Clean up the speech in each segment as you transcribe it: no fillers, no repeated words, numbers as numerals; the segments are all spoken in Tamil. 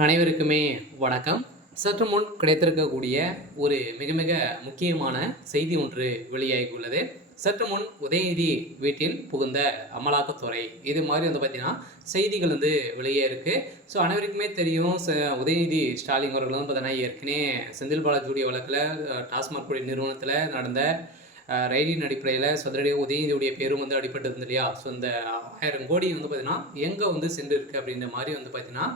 அனைவருக்குமே வணக்கம். சற்று முன் கிடைத்திருக்கக்கூடிய ஒரு மிக மிக முக்கியமான செய்தி ஒன்று வெளியாகியுள்ளது. சற்று முன் உதயநிதி வீட்டில் புகுந்த அமலாக்கத்துறை இது மாதிரி பார்த்தீங்கன்னா செய்திகள் வெளியே இருக்கு. ஸோ அனைவருக்குமே தெரியும் உதயநிதி ஸ்டாலின் அவர்கள் பார்த்தீங்கன்னா ஏற்கனவே செந்தில் பாலாஜியுடைய வழக்கில் டாஸ்மாக் குடி நிறுவனத்தில் நடந்த ரைடின் அடிப்படையில் சதுரடியாக உதயநிதியுடைய பேரும் அடிபட்டு இருந்தது இல்லையா? ஸோ இந்த 1000 கோடி பார்த்தீங்கன்னா எங்கே சென்று இருக்கு அப்படின்ற மாதிரி பார்த்தீங்கன்னா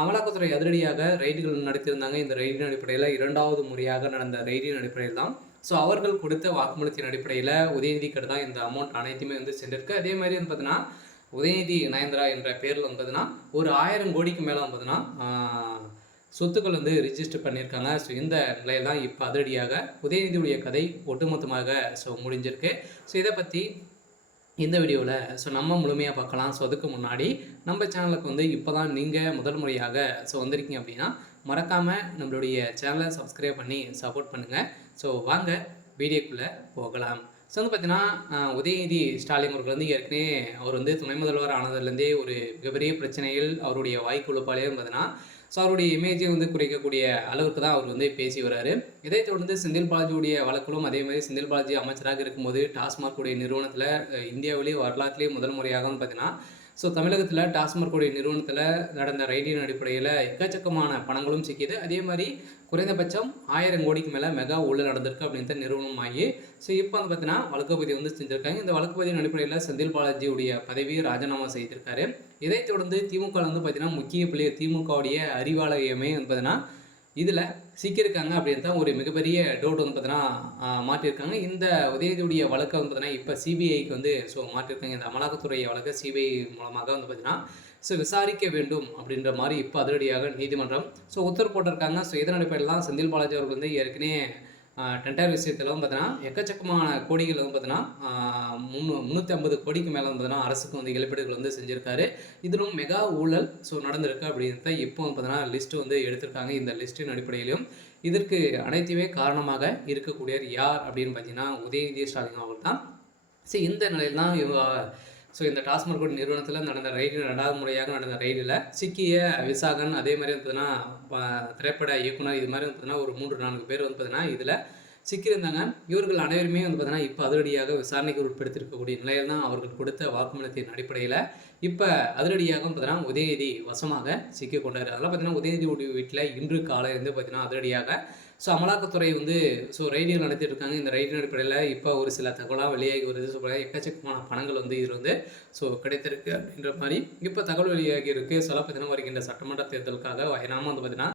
அமலாக்கத்துறை அதிரடியாக ரைடுகள் நடத்தியிருந்தாங்க. இந்த ரைடின் அடிப்படையில் 2வது முறையாக நடந்த ரைடின் அடிப்படையில் தான் ஸோ அவர்கள் கொடுத்த வாக்குமூலத்தின் அடிப்படையில் உதயநிதிக்கு தான் இந்த அமௌண்ட் அனைத்துமே சென்றிருக்கு. அதே மாதிரி பார்த்தீங்கன்னா உதயநிதி நயன்தாரா என்ற பேரில் பார்த்தீங்கன்னா ஒரு 1000 கோடிக்கு மேலே பார்த்தீங்கன்னா சொத்துக்கள் ரிஜிஸ்டர் பண்ணியிருக்காங்க. ஸோ இந்த நிலையில் தான் இப்போ அதிரடியாக உதயநிதியுடைய கதை ஒட்டுமொத்தமாக முடிஞ்சிருக்கு. ஸோ இதை பற்றி இந்த வீடியோவில் நம்ம முழுமையாக பார்க்கலாம். ஸோ அதுக்கு முன்னாடி நம்ம சேனலுக்கு இப்போ தான் நீங்கள் முதல் முறையாக வந்திருக்கீங்க அப்படின்னா மறக்காமல் நம்மளுடைய சேனலை சப்ஸ்கிரைப் பண்ணி சப்போர்ட் பண்ணுங்கள். ஸோ வாங்க வீடியோக்குள்ளே போகலாம். ஸோ பார்த்தீங்கன்னா உதயநிதி ஸ்டாலின் அவர்கள் ஏற்கனவே அவர் துணை முதல்வர் ஆனதுலேருந்தே ஒரு மிகப்பெரிய பிரச்சனைகள் அவருடைய வாய்க்குழுப்பாலே பார்த்தீங்கன்னா ஸோ அவருடைய இமேஜை குறைக்கக்கூடிய அளவுக்கு தான் அவர் பேசி வர்றாரு. இதை தொடர்ந்து செந்தில் பாலாஜியுடைய வழக்கிலும் அதே மாதிரி செந்தில் பாலாஜி அமைச்சராக இருக்கும்போது டாஸ்மாக் நிறுவனத்தில் இந்தியாவிலேயே வரலாற்றிலேயே முதல் முறையாக பார்த்தீங்கன்னா ஸோ தமிழகத்தில் டாஸ்மாக் நிறுவனத்தில் நடந்த ரைடின் அடிப்படையில் எக்கச்சக்கமான பணங்களும் சிக்கிது. அதே மாதிரி குறைந்தபட்சம் 1000 கோடிக்கு மேலே மெகா ஊழல் நடந்திருக்கு அப்படின்ற நிறுவனம் ஆகி ஸோ இப்போ பார்த்தீங்கன்னா வழக்குப்பதிவு செஞ்சுருக்காங்க. இந்த வழக்குப்பதிவின் அடிப்படையில் செந்தில் பாலாஜியுடைய பதவியை ராஜினாமா செய்திருக்காரு. இதைத் தொடர்ந்து திமுக பார்த்தீங்கன்னா முக்கிய பிள்ளைய திமுகவுடைய அறிவாலயமே பார்த்தீங்கன்னா இதில் சிக்கியிருக்காங்க அப்படின்னு தான் ஒரு மிகப்பெரிய டவுட் பார்த்தீங்கன்னா மாற்றிருக்காங்க. இந்த உதயநிதியுடைய வழக்கை பார்த்தீங்கன்னா இப்போ சிபிஐக்கு மாற்றிருக்காங்க. இந்த அமலாக்கத்துறை வழக்கை சிபிஐ மூலமாக பார்த்தீங்கன்னா ஸோ விசாரிக்க வேண்டும் அப்படின்ற மாதிரி இப்போ அதிரடியாக நீதிமன்றம் உத்தரவு போட்டிருக்காங்க. ஸோ இதன் அடிப்படையில் தான் செந்தில் பாலாஜி அவர்கள் ஏற்கனவே டெண்டர் விஷயத்தில் பார்த்தீங்கன்னா எக்கச்சக்கமான கோடிகள் பார்த்தீங்கன்னா 350 கோடிக்கு மேலே பார்த்தீங்கன்னா அரசுக்கு இழப்பீடுகள் செஞ்சுருக்காரு. இதிலும் மெகா ஊழல் நடந்திருக்கு அப்படின்னு இப்போ பார்த்தீங்கன்னா லிஸ்ட்டு எடுத்திருக்காங்க. இந்த லிஸ்ட்டின் அடிப்படையிலும் இதற்கு அனைத்துமே காரணமாக இருக்கக்கூடியவர் யார் அப்படின்னு பார்த்தீங்கன்னா உதயநிதி ஸ்டாலின் அவர்கள் தான். ஸோ இந்த நிலையில் தான் இவங்க இந்த டாஸ்மாக் நிறுவனத்தில் நடந்த ரைடில் 2வது முறையாக நடந்த ரைடில் சிக்கிய விசாகன் அதே மாதிரி பார்த்தீங்கன்னா திரைப்பட இயக்குனர் இது மாதிரி பார்த்தீங்கன்னா ஒரு 3-4 பேர் பார்த்தீங்கன்னா இதில் சிக்கியிருந்தாங்க. இவர்கள் அனைவருமே பார்த்தீங்கன்னா இப்போ அதிரடியாக விசாரணைக்கு உட்படுத்தியிருக்கக்கூடிய நிலையில் தான் அவர்கள் கொடுத்த வாக்குமூலத்தின் அடிப்படையில் இப்போ அதிரடியாக பார்த்தீங்கன்னா உதயநிதி வசமாக சிக்கி கொண்டார். அதெல்லாம் பார்த்தீங்கன்னா உதயநிதியுடைய வீட்டில் இன்று காலை பார்த்தீங்கன்னா அதிரடியாக அமலாக்கத்துறை ரைடிகள் நடத்திட்டு இருக்காங்க. இந்த ரைடின் அடிப்படையில் இப்போ ஒரு சில தகவலாக வெளியாகி வருது. எக்கச்சக்கமான பணங்கள் இதில் கிடைத்திருக்கு அப்படின்ற மாதிரி இப்போ தகவல் வெளியாகி இருக்குது. சொல்ல பார்த்தீங்கன்னா வருகின்ற சட்டமன்ற தேர்தலுக்காக வயநாம பார்த்தீங்கன்னா